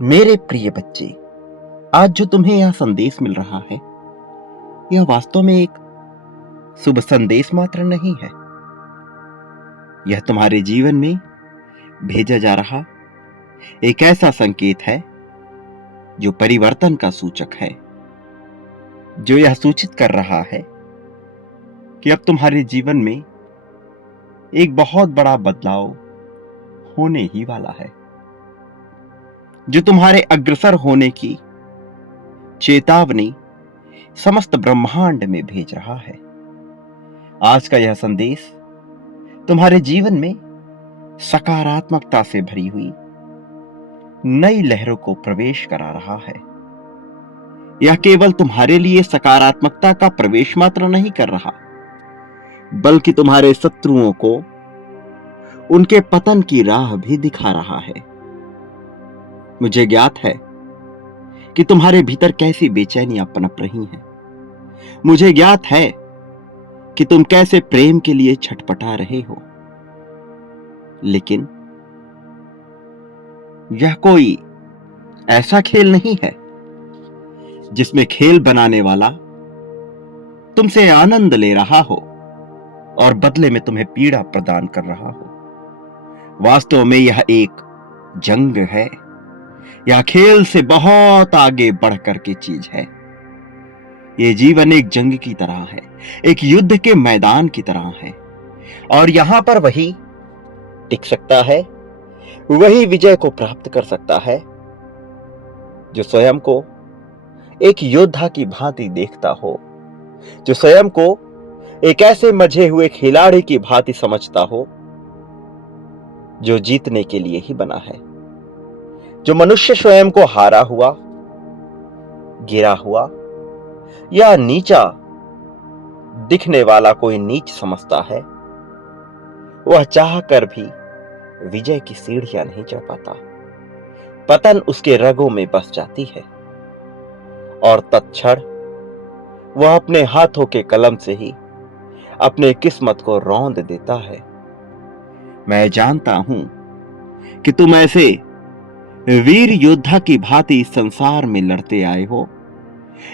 मेरे प्रिय बच्चे, आज जो तुम्हें यह संदेश मिल रहा है, यह वास्तव में एक शुभ संदेश मात्र नहीं है। यह तुम्हारे जीवन में भेजा जा रहा एक ऐसा संकेत है जो परिवर्तन का सूचक है, जो यह सूचित कर रहा है कि अब तुम्हारे जीवन में एक बहुत बड़ा बदलाव होने ही वाला है, जो तुम्हारे अग्रसर होने की चेतावनी समस्त ब्रह्मांड में भेज रहा है। आज का यह संदेश तुम्हारे जीवन में सकारात्मकता से भरी हुई नई लहरों को प्रवेश करा रहा है। यह केवल तुम्हारे लिए सकारात्मकता का प्रवेश मात्र नहीं कर रहा, बल्कि तुम्हारे शत्रुओं को उनके पतन की राह भी दिखा रहा है। मुझे ज्ञात है कि तुम्हारे भीतर कैसी बेचैनियां पनप रही हैं। मुझे ज्ञात है कि तुम कैसे प्रेम के लिए छटपटा रहे हो, लेकिन यह कोई ऐसा खेल नहीं है जिसमें खेल बनाने वाला तुमसे आनंद ले रहा हो और बदले में तुम्हें पीड़ा प्रदान कर रहा हो। वास्तव में यह एक जंग है। यह खेल से बहुत आगे बढ़कर के चीज है। यह जीवन एक जंग की तरह है, एक युद्ध के मैदान की तरह है, और यहां पर वही टिक सकता है, वही विजय को प्राप्त कर सकता है जो स्वयं को एक योद्धा की भांति देखता हो, जो स्वयं को एक ऐसे मजे हुए खिलाड़ी की भांति समझता हो जो जीतने के लिए ही बना है। जो मनुष्य स्वयं को हारा हुआ, गिरा हुआ या नीचा दिखने वाला कोई नीच समझता है, वह चाहकर भी विजय की सीढ़ियां नहीं चढ़ पाता। पतन उसके रगों में बस जाती है और तत्क्षण वह अपने हाथों के कलम से ही अपने किस्मत को रौंद देता है। मैं जानता हूं कि तुम ऐसे वीर योद्धा की भांति इस संसार में लड़ते आए हो,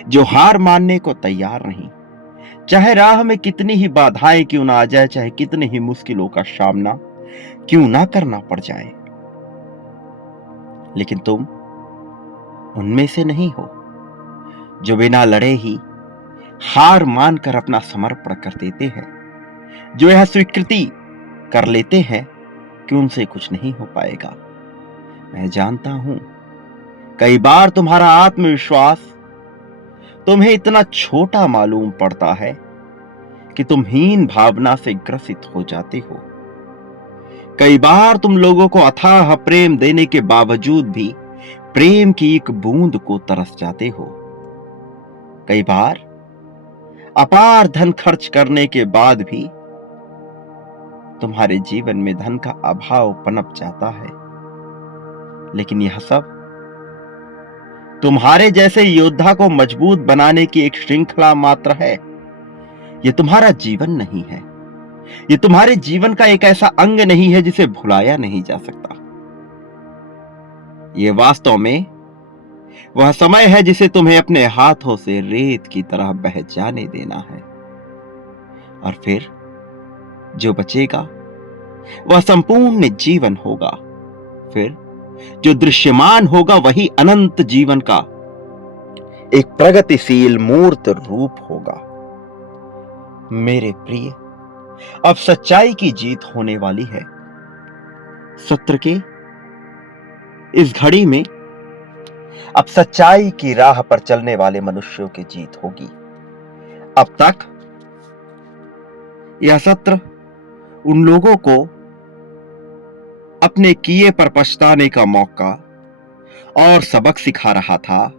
जो हार मानने को तैयार नहीं, चाहे राह में कितनी ही बाधाएं क्यों ना आ जाए, चाहे कितनी ही मुश्किलों का सामना क्यों ना करना पड़ जाए। लेकिन तुम उनमें से नहीं हो जो बिना लड़े ही हार मानकर अपना समर्पण कर देते हैं, जो यह स्वीकृति कर लेते हैं कि उनसे कुछ नहीं हो पाएगा। मैं जानता हूं कई बार तुम्हारा आत्मविश्वास तुम्हें इतना छोटा मालूम पड़ता है कि तुम हीन भावना से ग्रसित हो जाते हो। कई बार तुम लोगों को अथाह प्रेम देने के बावजूद भी प्रेम की एक बूंद को तरस जाते हो। कई बार अपार धन खर्च करने के बाद भी तुम्हारे जीवन में धन का अभाव पनप जाता है। लेकिन यह सब तुम्हारे जैसे योद्धा को मजबूत बनाने की एक श्रृंखला मात्र है। यह तुम्हारा जीवन नहीं है। यह तुम्हारे जीवन का एक ऐसा अंग नहीं है जिसे भुलाया नहीं जा सकता। यह वास्तव में वह समय है जिसे तुम्हें अपने हाथों से रेत की तरह बह जाने देना है, और फिर जो बचेगा वह संपूर्ण जीवन होगा। फिर जो दृश्यमान होगा वही अनंत जीवन का एक प्रगतिशील मूर्त रूप होगा। मेरे प्रिय, अब सच्चाई की जीत होने वाली है। सत्य के इस घड़ी में अब सच्चाई की राह पर चलने वाले मनुष्यों की जीत होगी। अब तक यह सत्र उन लोगों को अपने किए पर पछताने का मौका और सबक सिखा रहा था,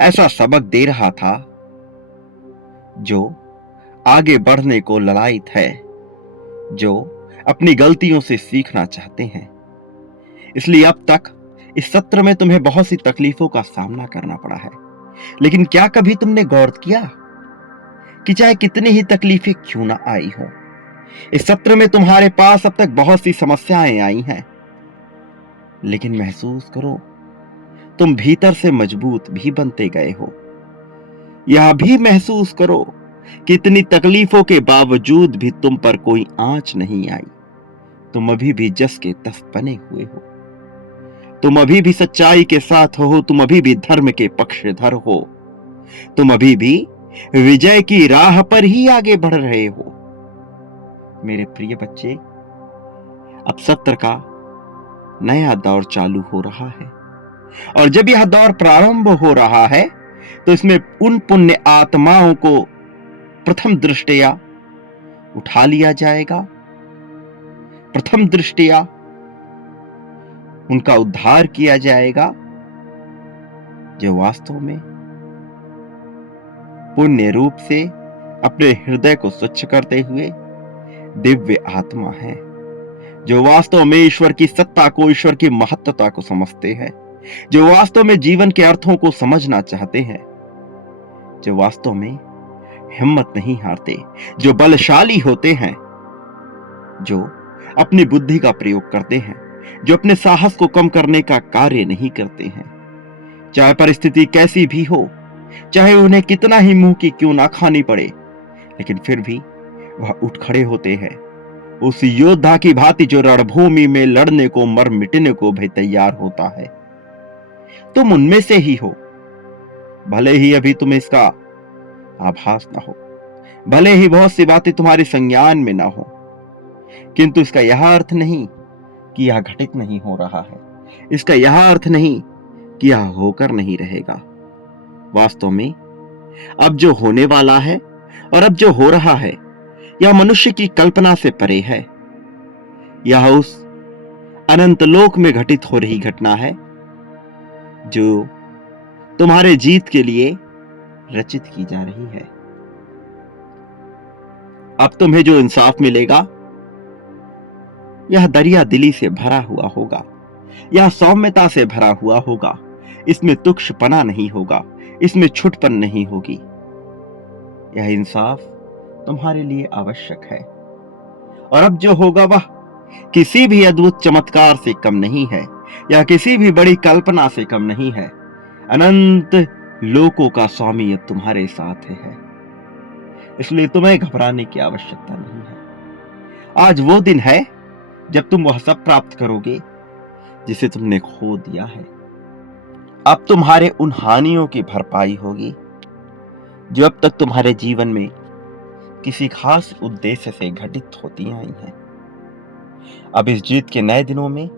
ऐसा सबक दे रहा था जो आगे बढ़ने को ललायत है, जो अपनी गलतियों से सीखना चाहते हैं। इसलिए अब तक इस सत्र में तुम्हें बहुत सी तकलीफों का सामना करना पड़ा है। लेकिन क्या कभी तुमने गौर किया कि चाहे कितनी ही तकलीफें क्यों ना आई हो, इस सत्र में तुम्हारे पास अब तक बहुत सी समस्याएं आई हैं, लेकिन महसूस करो तुम भीतर से मजबूत भी बनते गए हो। यह भी महसूस करो कि इतनी तकलीफों के बावजूद भी तुम पर कोई आंच नहीं आई। तुम अभी भी जस के तस बने हुए हो। तुम अभी भी सच्चाई के साथ हो। तुम अभी भी धर्म के पक्षधर हो। तुम अभी भी विजय की राह पर ही आगे बढ़ रहे हो। मेरे प्रिय बच्चे, अब सत्र का नया दौर चालू हो रहा है, और जब यह दौर प्रारंभ हो रहा है तो इसमें उन पुण्य आत्माओं को प्रथम दृष्टया उठा लिया जाएगा। प्रथम दृष्टया उनका उद्धार किया जाएगा, जो वास्तव में पुण्य रूप से अपने हृदय को स्वच्छ करते हुए दिव्य आत्मा है, जो वास्तव में ईश्वर की सत्ता को, ईश्वर की महत्वता को समझते हैं, जो वास्तव में जीवन के अर्थों को समझना चाहते हैं, जो वास्तव में हिम्मत नहीं हारते, जो बलशाली होते हैं, जो अपनी बुद्धि का प्रयोग करते हैं, जो अपने साहस को कम करने का कार्य नहीं करते हैं। चाहे परिस्थिति कैसी भी हो, चाहे उन्हें कितना ही मुंह की क्यों ना खानी पड़े, लेकिन फिर भी वह उठ खड़े होते हैं, उस योद्धा की भांति जो रणभूमि में लड़ने को, मर मिटने को भी तैयार होता है। तुम उनमें से ही हो। भले ही अभी तुम्हें इसका आभास ना हो, भले ही बहुत सी बातें तुम्हारे संज्ञान में ना हो, किंतु इसका यह अर्थ नहीं कि यह घटित नहीं हो रहा है। इसका यह अर्थ नहीं कि यह होकर नहीं रहेगा। वास्तव में अब जो होने वाला है और अब जो हो रहा है, यह मनुष्य की कल्पना से परे है। यह उस अनंत लोक में घटित हो रही घटना है जो तुम्हारे जीत के लिए रचित की जा रही है। अब तुम्हें जो इंसाफ मिलेगा, यह दरिया दिली से भरा हुआ होगा, यह सौम्यता से भरा हुआ होगा। इसमें तुच्छपना नहीं होगा, इसमें छुटपन नहीं होगी। यह इंसाफ तुम्हारे लिए आवश्यक है, और अब जो होगा वह किसी भी अद्भुत चमत्कार से कम नहीं है, या किसी भी बड़ी कल्पना से कम नहीं है। अनंत लोकों का स्वामी अब तुम्हारे साथ है, इसलिए तुम्हें घबराने की आवश्यकता नहीं है। आज वो दिन है जब तुम वह सब प्राप्त करोगे जिसे तुमने खो दिया है। अब तुम्हारे उन हानियों की भरपाई होगी जो अब तक तुम्हारे जीवन में किसी खास उद्देश्य से घटित होती आई हैं। अब इस जीत के नए दिनों में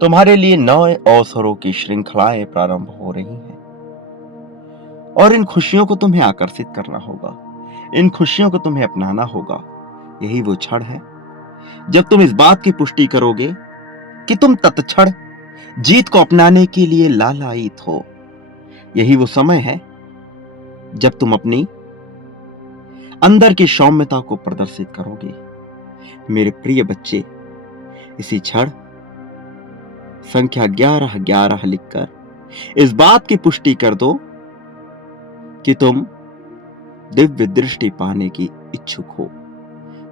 तुम्हारे लिए नए अवसरों की श्रृंखलाएं प्रारंभ हो रही हैं, और इन खुशियों को तुम्हें आकर्षित करना होगा, इन खुशियों को तुम्हें अपनाना होगा। यही वो क्षण है जब तुम इस बात की पुष्टि करोगे कि तुम तत्क्षण जीत को अपनाने के लिए लालायित हो। यही वो समय है जब तुम अपनी अंदर की सौम्यता को प्रदर्शित करोगे। मेरे प्रिय बच्चे, इसी क्षण संख्या 1111 लिखकर इस बात की पुष्टि कर दो कि तुम दिव्य दृष्टि पाने की इच्छुक हो,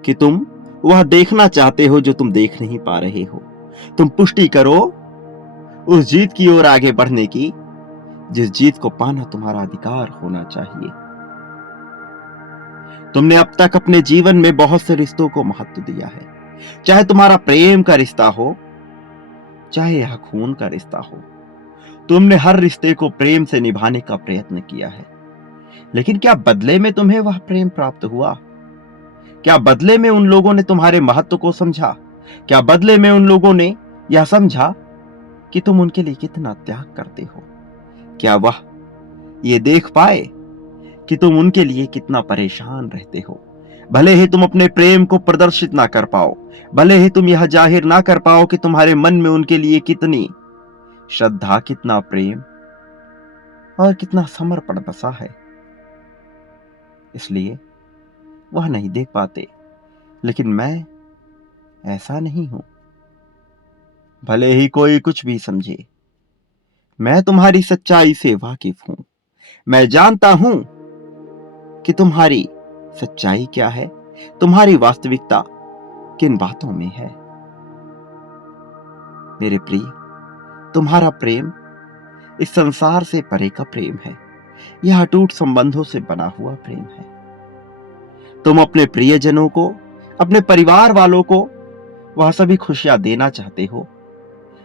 कि तुम वह देखना चाहते हो जो तुम देख नहीं पा रहे हो। तुम पुष्टि करो उस जीत की ओर आगे बढ़ने की, जिस जीत को पाना तुम्हारा अधिकार होना चाहिए। तुमने अब तक अपने जीवन में बहुत से रिश्तों को महत्व दिया है, चाहे तुम्हारा प्रेम का रिश्ता हो, चाहे यह खून का रिश्ता हो। तुमने हर रिश्ते को प्रेम से निभाने का प्रयत्न किया है, लेकिन क्या बदले में तुम्हें वह प्रेम प्राप्त हुआ? क्या बदले में उन लोगों ने तुम्हारे महत्व को समझा? क्या बदले में उन लोगों ने यह समझा कि तुम उनके लिए कितना त्याग करते हो? क्या वह ये देख पाए कि तुम उनके लिए कितना परेशान रहते हो? भले ही तुम अपने प्रेम को प्रदर्शित ना कर पाओ, भले ही तुम यह जाहिर ना कर पाओ कि तुम्हारे मन में उनके लिए कितनी श्रद्धा, कितना प्रेम और कितना समर्पण बसा है, इसलिए वह नहीं देख पाते। लेकिन मैं ऐसा नहीं हूं। भले ही कोई कुछ भी समझे, मैं तुम्हारी सच्चाई से वाकिफ हूं। मैं जानता हूं कि तुम्हारी सच्चाई क्या है, तुम्हारी वास्तविकता किन बातों में है। मेरे प्रिय, तुम्हारा प्रेम इस संसार से परे का प्रेम है। यह अटूट संबंधों से बना हुआ प्रेम है। तुम अपने प्रियजनों को, अपने परिवार वालों को वह सभी खुशियां देना चाहते हो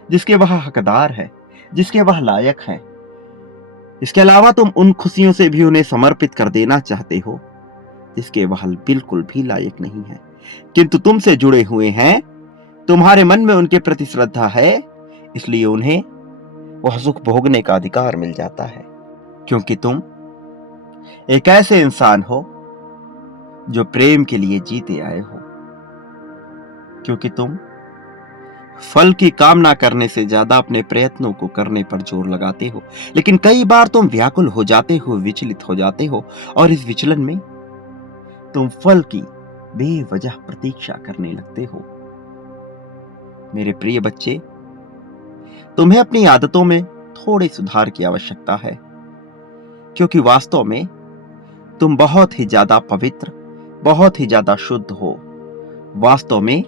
जिसके वह हकदार है, जिसके वह लायक है। इसके अलावा तुम उन खुशियों से भी उन्हें समर्पित कर देना चाहते हो जिसके वह बिल्कुल भी लायक नहीं है, किंतु तुमसे जुड़े हुए हैं। तुम्हारे मन में उनके प्रति श्रद्धा है, इसलिए उन्हें वह सुख भोगने का अधिकार मिल जाता है। क्योंकि तुम एक ऐसे इंसान हो जो प्रेम के लिए जीते आए हो। क्योंकि तुम फल की कामना करने से ज्यादा अपने प्रयत्नों को करने पर जोर लगाते हो, लेकिन कई बार तुम व्याकुल हो जाते हो, विचलित हो जाते हो, और इस विचलन में तुम फल की बेवजह प्रतीक्षा करने लगते हो। मेरे प्रिय बच्चे, तुम्हें अपनी आदतों में थोड़े सुधार की आवश्यकता है, क्योंकि वास्तव में तुम बहुत ही ज्यादा पवित्र, बहुत ही ज्यादा शुद्ध हो। वास्तव में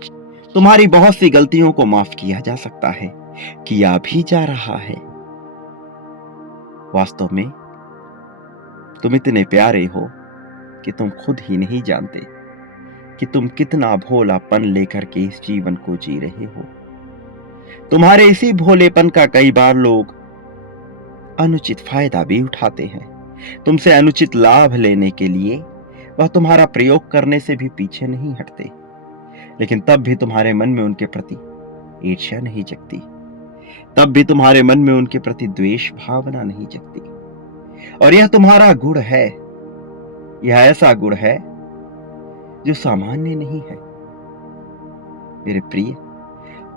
तुम्हारी बहुत सी गलतियों को माफ किया जा सकता है, किया भी जा रहा है। वास्तव में तुम इतने प्यारे हो कि तुम खुद ही नहीं जानते कि तुम कितना भोलापन लेकर के इस जीवन को जी रहे हो। तुम्हारे इसी भोलेपन का कई बार लोग अनुचित फायदा भी उठाते हैं। तुमसे अनुचित लाभ लेने के लिए वह तुम्हारा प्रयोग करने से भी पीछे नहीं हटते, लेकिन तब भी तुम्हारे मन में उनके प्रति ईर्ष्या नहीं जगती, तब भी तुम्हारे मन में उनके प्रति द्वेष भावना नहीं जगती। और यह तुम्हारा गुण है, यह ऐसा गुण है जो सामान्य नहीं है। मेरे प्रिय,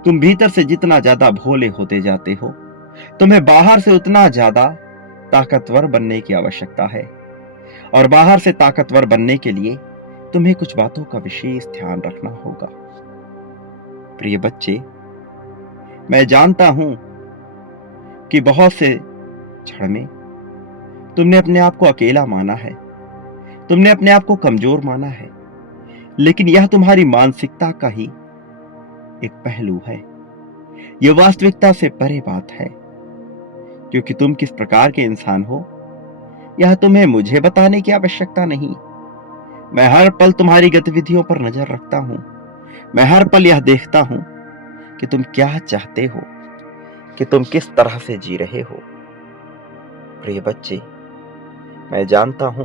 तुम भीतर से जितना ज्यादा भोले होते जाते हो, तुम्हें बाहर से उतना ज्यादा ताकतवर बनने की आवश्यकता है। और बाहर से ताकतवर बनने के लिए तुम्हें कुछ बातों का विशेष ध्यान रखना होगा। प्रिय बच्चे, मैं जानता हूं कि बहुत से क्षण में तुमने अपने आप को अकेला माना है, तुमने अपने आप को कमजोर माना है, लेकिन यह तुम्हारी मानसिकता का ही एक पहलू है। यह वास्तविकता से परे बात है, क्योंकि तुम किस प्रकार के इंसान हो यह तुम्हें मुझे बताने की आवश्यकता नहीं। मैं हर पल तुम्हारी गतिविधियों पर नजर रखता हूं। मैं हर पल यह देखता हूं कि तुम क्या चाहते हो, कि तुम किस तरह से जी रहे हो। प्रिय बच्चे, मैं जानता हूं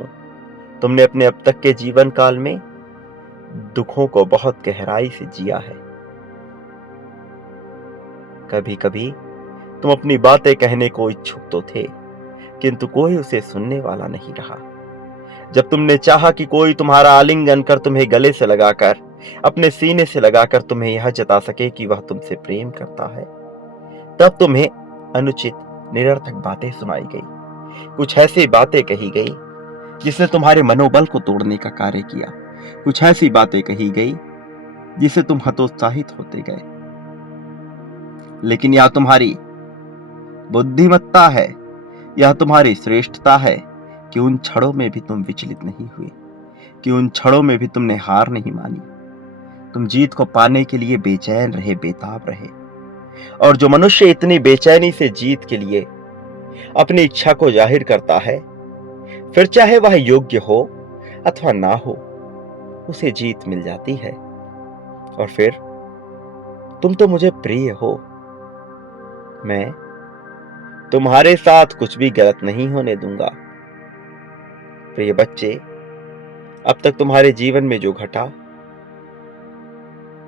तुमने अपने अब तक के जीवन काल में दुखों को बहुत गहराई से जिया है। कभी कभी तुम अपनी बातें कहने को इच्छुक तो थे, किंतु कोई उसे सुनने वाला नहीं रहा। जब तुमने चाहा कि कोई तुम्हारा आलिंगन कर तुम्हें गले से लगाकर, अपने सीने से लगाकर तुम्हें यह जता सके कि वह तुमसे प्रेम करता है, तब तुम्हें अनुचित निरर्थक बातें सुनाई गई। कुछ ऐसी बातें कही गई जिसने तुम्हारे मनोबल को तोड़ने का कार्य किया। कुछ ऐसी बातें कही गई जिससे तुम हतोत्साहित होते गए। लेकिन यह तुम्हारी बुद्धिमत्ता है, यह तुम्हारी श्रेष्ठता है कि उन क्षणों में भी तुम विचलित नहीं हुए, कि उन क्षणों में भी तुमने हार नहीं मानी। तुम जीत को पाने के लिए बेचैन रहे, बेताब रहे। और जो मनुष्य इतनी बेचैनी से जीत के लिए अपनी इच्छा को जाहिर करता है, फिर चाहे वह योग्य हो अथवा ना हो, उसे जीत मिल जाती है। और फिर तुम तो मुझे प्रिय हो। मैं तुम्हारे साथ कुछ भी गलत नहीं होने दूंगा। प्रिय बच्चे, अब तक तुम्हारे जीवन में जो घटा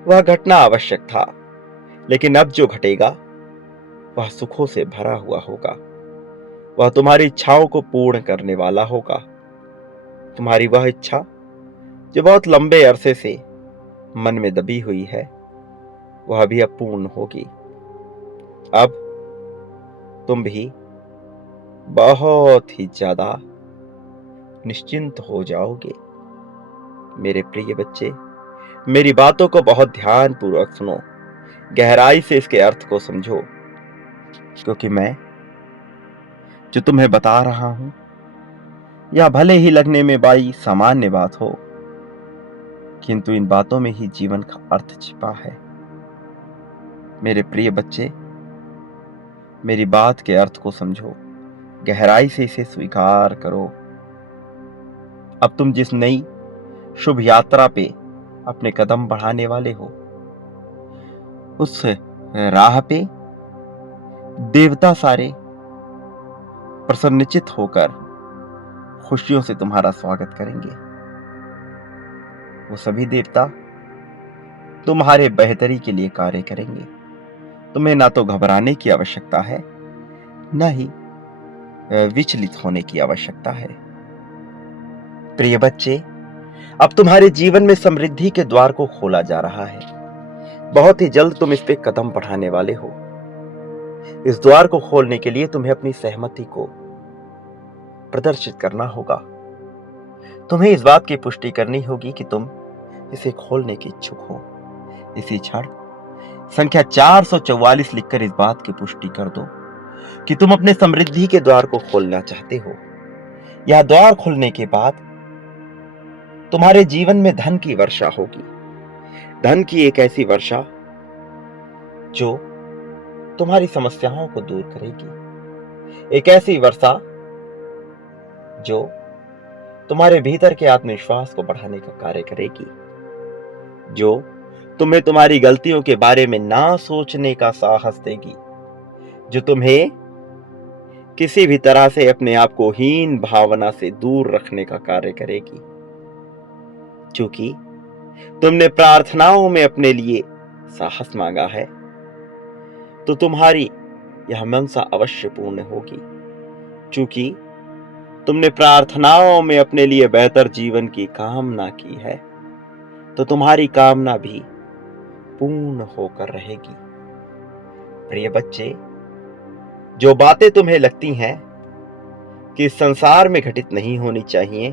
वह घटना आवश्यक था, लेकिन अब जो घटेगा वह सुखों से भरा हुआ होगा। वह तुम्हारी इच्छाओं को पूर्ण करने वाला होगा। तुम्हारी वह इच्छा जो बहुत लंबे अरसे से मन में दबी हुई है, वह भी अब पूर्ण होगी। अब तुम भी बहुत ही ज्यादा निश्चिंत हो जाओगे। मेरे प्रिय बच्चे, मेरी बातों को बहुत ध्यानपूर्वक सुनो, गहराई से इसके अर्थ को समझो, क्योंकि मैं जो तुम्हें बता रहा हूं या भले ही लगने में बड़ी सामान्य बात हो, किंतु इन बातों में ही जीवन का अर्थ छिपा है। मेरे प्रिय बच्चे, मेरी बात के अर्थ को समझो। गहराई से इसे स्वीकार करो। अब तुम जिस नई शुभ यात्रा पे अपने कदम बढ़ाने वाले हो, उस राह पे देवता सारे प्रसन्नचित होकर खुशियों से तुम्हारा स्वागत करेंगे। वो सभी देवता तुम्हारे बेहतरी के लिए कार्य करेंगे। तुम्हें ना तो घबराने की आवश्यकता है, ना ही विचलित होने की आवश्यकता है। प्रिय बच्चे, अब तुम्हारे जीवन में समृद्धि के द्वार को खोला जा रहा है। बहुत ही जल्द तुम इस पे कदम बढ़ाने वाले हो। इस द्वार को खोलने के लिए तुम्हें अपनी सहमति को प्रदर्शित करना होगा। तुम्हें इस बात की पुष्टि करनी होगी कि तुम इसे खोलने के इच्छुक हो। इसी क्षण संख्या 444 लिखकर इस बात की पुष्टि कर दो कि तुम अपने समृद्धि के द्वार को खोलना चाहते हो। यह द्वार खुलने के बाद तुम्हारे जीवन में धन की वर्षा होगी। धन की एक ऐसी वर्षा जो तुम्हारी समस्याओं को दूर करेगी। एक ऐसी वर्षा जो तुम्हारे भीतर के आत्मविश्वास को बढ़ाने का कार्य करेगी, जो तुम्हें तुम्हारी गलतियों के बारे में ना सोचने का साहस देगी, जो तुम्हें किसी भी तरह से अपने आप को हीन भावना से दूर रखने का कार्य करेगी। क्योंकि तुमने प्रार्थनाओं में अपने लिए साहस मांगा है, तो तुम्हारी यह मनसा अवश्य पूर्ण होगी। क्योंकि तुमने प्रार्थनाओं में अपने लिए बेहतर जीवन की कामना की है, तो तुम्हारी कामना भी पूर्ण होकर रहेगी। प्रिय बच्चे, जो बातें तुम्हें लगती हैं कि इस संसार में घटित नहीं होनी चाहिए,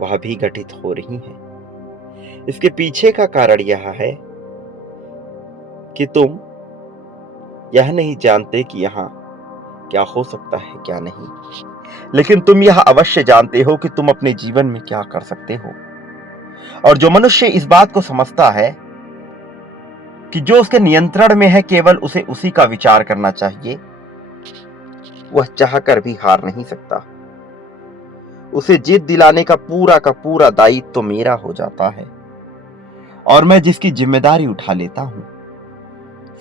वह भी घटित हो रही हैं। इसके पीछे का कारण यह है कि तुम यह नहीं जानते कि यहां क्या हो सकता है, क्या नहीं, लेकिन तुम यह अवश्य जानते हो कि तुम अपने जीवन में क्या कर सकते हो। और जो मनुष्य इस बात को समझता है कि जो उसके नियंत्रण में है, केवल उसे उसी का विचार करना चाहिए, वह चाहकर भी हार नहीं सकता। उसे जीत दिलाने का पूरा दायित्व तो मेरा हो जाता है, और मैं जिसकी जिम्मेदारी उठा लेता हूं।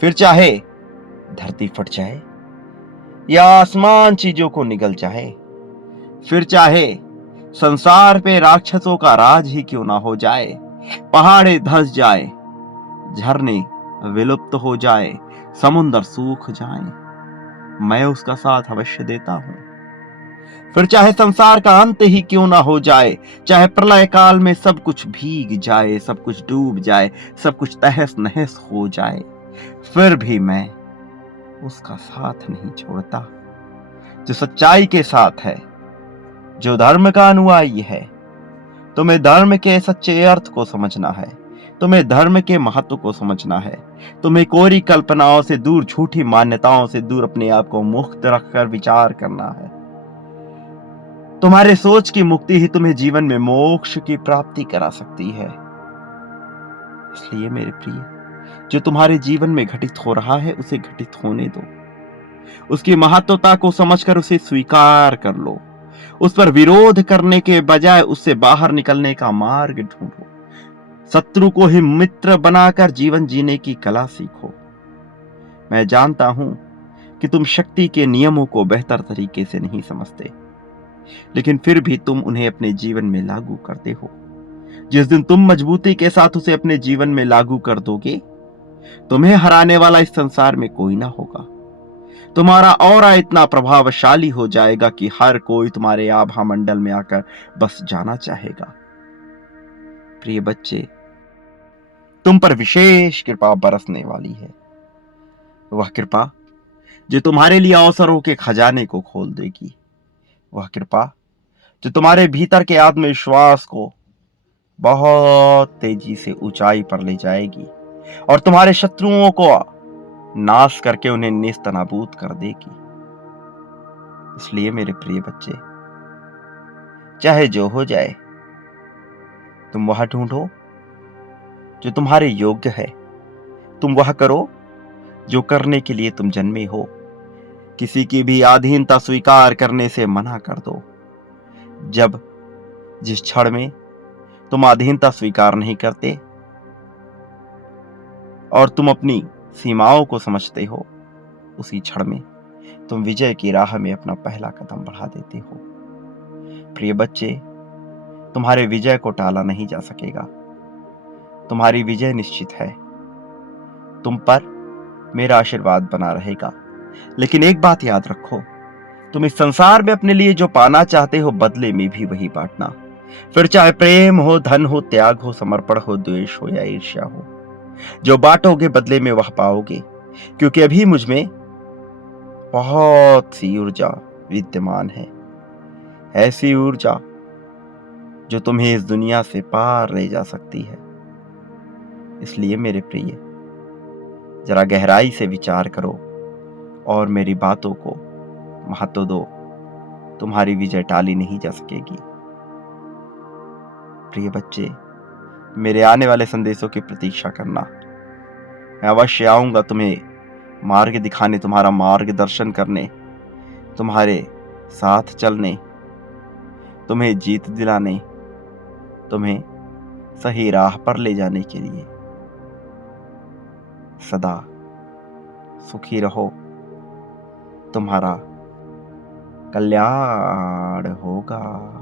फिर चाहे धरती फट जाए या आसमान चीजों को निगल जाए, फिर चाहे संसार पे राक्षसों का राज ही क्यों ना हो जाए, पहाड़े धंस जाए, झरने विलुप्त हो जाए, समुद्र सूख जाए, मैं उसका साथ अवश्य देता हूं। फिर चाहे संसार का अंत ही क्यों ना हो जाए, चाहे प्रलय काल में सब कुछ भीग जाए, सब कुछ डूब जाए, सब कुछ तहस नहस हो जाए, फिर भी मैं उसका साथ नहीं छोड़ता। जो सच्चाई के साथ है, जो धर्म का अनुयायी है, तुम्हें धर्म के सच्चे अर्थ को समझना है, तुम्हें धर्म के महत्व को समझना है, तुम्हें कोरी कल्पनाओं से दूर, झूठी मान्यताओं से दूर अपने आप को मुक्त रखकर विचार करना है। तुम्हारे सोच की मुक्ति ही तुम्हें जीवन में मोक्ष की प्राप्ति करा सकती है। इसलिए मेरे प्रिय, जो तुम्हारे जीवन में घटित हो रहा है, उसे घटित होने दो। उसकी महत्वता को समझकर उसे स्वीकार कर लो। उस पर विरोध करने के बजाय उससे बाहर निकलने का मार्ग ढूंढो। शत्रु को ही मित्र बनाकर जीवन जीने की कला सीखो। मैं जानता हूं कि तुम शक्ति के नियमों को बेहतर तरीके से नहीं समझते, लेकिन फिर भी तुम उन्हें अपने जीवन में लागू करते हो। जिस दिन तुम मजबूती के साथ उसे अपने जीवन में लागू कर दोगे, तुम्हें हराने वाला इस संसार में कोई ना होगा। तुम्हारा ऑरा इतना प्रभावशाली हो जाएगा कि हर कोई तुम्हारे आभा मंडल में आकर बस जाना चाहेगा। प्रिय बच्चे, तुम पर विशेष कृपा बरसने वाली है। वह कृपा जो तुम्हारे लिए अवसरों के खजाने को खोल देगी। वह कृपा जो तुम्हारे भीतर के आत्मविश्वास को बहुत तेजी से ऊंचाई पर ले जाएगी और तुम्हारे शत्रुओं को नाश करके उन्हें नेस्तनाबूद कर देगी। इसलिए मेरे प्रिय बच्चे, चाहे जो हो जाए, तुम वह ढूंढो जो तुम्हारे योग्य है। तुम वह करो जो करने के लिए तुम जन्मे हो। किसी की भी अधीनता स्वीकार करने से मना कर दो। जब जिस क्षण में तुम अधीनता स्वीकार नहीं करते और तुम अपनी सीमाओं को समझते हो, उसी क्षण में तुम विजय की राह में अपना पहला कदम बढ़ा देते हो। प्रिय बच्चे, तुम्हारे विजय को टाला नहीं जा सकेगा। तुम्हारी विजय निश्चित है। तुम पर मेरा आशीर्वाद बना रहेगा। लेकिन एक बात याद रखो, तुम इस संसार में अपने लिए जो पाना चाहते हो, बदले में भी वही बांटना। फिर चाहे प्रेम हो, धन हो, त्याग हो, समर्पण हो, द्वेष हो या ईर्ष्या हो, जो बांटोगे बदले में वह पाओगे। क्योंकि अभी मुझ में बहुत सी ऊर्जा विद्यमान है, ऐसी ऊर्जा जो तुम्हें इस दुनिया से पार ले जा सकती है। इसलिए मेरे प्रिय, जरा गहराई से विचार करो और मेरी बातों को महत्व दो। तुम्हारी विजय टाली नहीं जा सकेगी। प्रिय बच्चे, मेरे आने वाले संदेशों की प्रतीक्षा करना। मैं अवश्य आऊंगा तुम्हें मार्ग दिखाने, तुम्हारा मार्गदर्शन करने, तुम्हारे साथ चलने, तुम्हें जीत दिलाने, तुम्हें सही राह पर ले जाने के लिए। सदा सुखी रहो, तुम्हारा कल्याण होगा।